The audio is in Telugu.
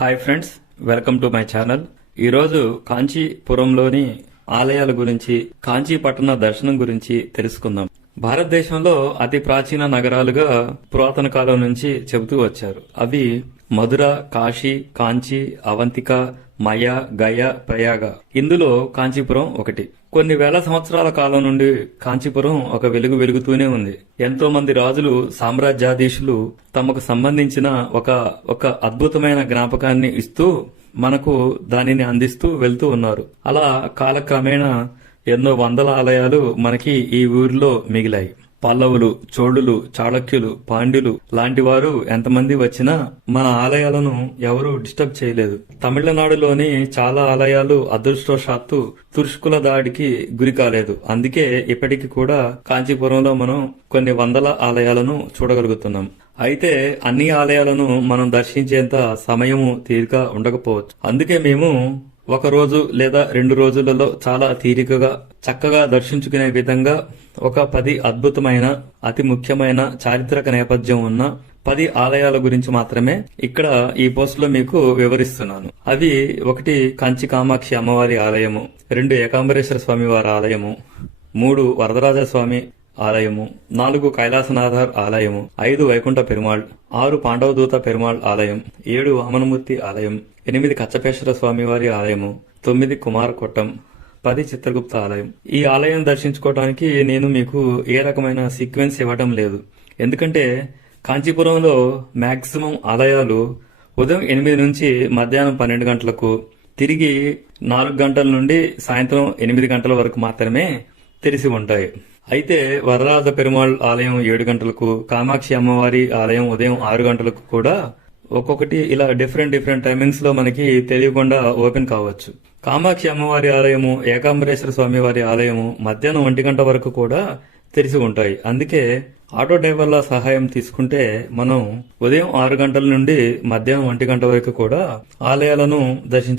Hi friends, welcome to my channel. ఈరోజు కాంచీపురంలోని ఆలయాల గురించి, కాంచీ పట్టణ దర్శనం గురించి తెలుసుకుందాం. భారతదేశంలో అతి ప్రాచీన నగరాలుగా పురాతన కాలం నుంచి చెబుతూ వచ్చారు. అవి మధుర, కాశీ, కాంచీ, అవంతిక, మయ, గయ, ప్రయాగ. ఇందులో కాంచీపురం ఒకటి. కొన్ని వేల సంవత్సరాల కాలం నుండి కాంచీపురం ఒక వెలుగు వెలుగుతూనే ఉంది. ఎంతో మంది రాజులు, సామ్రాజ్యాధీశులు తమకు సంబంధించిన ఒక అద్భుతమైన జ్ఞాపకాన్ని ఇస్తూ మనకు దానిని అందిస్తూ వెళ్తూ ఉన్నారు. అలా కాలక్రమేణా ఎన్నో వందల ఆలయాలు మనకి ఈ ఊరిలో మిగిలాయి. పల్లవులు, చోళులు, చాళుక్యులు, పాండ్యులు లాంటి వారు ఎంతమంది వచ్చినా మన ఆలయాలను ఎవరూ డిస్టర్బ్ చేయలేదు. తమిళనాడులోని చాలా ఆలయాలు అదృష్టవశాత్తు తుర్ష్కుల దాడికి గురి కాలేదు. అందుకే ఇప్పటికి కూడా కాంచీపురంలో మనం కొన్ని వందల ఆలయాలను చూడగలుగుతున్నాం. అయితే అన్ని ఆలయాలను మనం దర్శించేంత సమయము తీరిక ఉండకపోవచ్చు. అందుకే మేము ఒక రోజు లేదా 2 రోజులలో చాలా తీరికగా చక్కగా దర్శించుకునే విధంగా ఒక 10 అద్భుతమైన, అతి ముఖ్యమైన చారిత్రక నేపథ్యం ఉన్న 10 ఆలయాల గురించి మాత్రమే ఇక్కడ ఈ పోస్ట్ లో మీకు వివరిస్తున్నాను. అవి 1 కంచి కామాక్షి అమ్మవారి ఆలయము, 2 ఏకాంబరేశ్వర స్వామి వారి ఆలయము, 3 వరదరాజ స్వామి ఆలయము, 4 కైలాసనాథర్ ఆలయము, 5 వైకుంఠ పెరుమాళ్, 6 పాండవదూత పెరుమాళ్ ఆలయం, 7 వామనమూర్తి ఆలయం, 8 కచ్చపేశ్వర స్వామి వారి ఆలయము, 9 కుమారకొట్టం, 10 చిత్రగుప్త ఆలయం. ఈ ఆలయం దర్శించుకోవడానికి నేను మీకు ఏ రకమైన సీక్వెన్స్ ఇవ్వడం లేదు. ఎందుకంటే కాంచీపురంలో మాక్సిమం ఆలయాలు ఉదయం 8 నుంచి మధ్యాహ్నం 12 గంటలకు, తిరిగి 4 గంటల నుండి సాయంత్రం 8 గంటల వరకు మాత్రమే తెరిచి ఉంటాయి. అయితే వరరాజ పెరుమాళ్ ఆలయం 7 గంటలకు, కామాక్షి అమ్మవారి ఆలయం ఉదయం 6 గంటలకు కూడా ఒక్కొక్కటి ఇలా డిఫరెంట్ టైమింగ్స్ లో మనకి తెలియకుండా ఓపెన్ కావచ్చు. కామాక్షి అమ్మవారి ఆలయము, ఏకాంబరేశ్వర స్వామి వారి ఆలయము మధ్యాహ్నం 1 గంట వరకు కూడా తెరిచి ఉంటాయి. అందుకే ఆటో డ్రైవర్ల సహాయం తీసుకుంటే మనం ఉదయం 6 గంటల నుండి మధ్యాహ్నం 1 గంట వరకు కూడా ఆలయాలను దర్శించ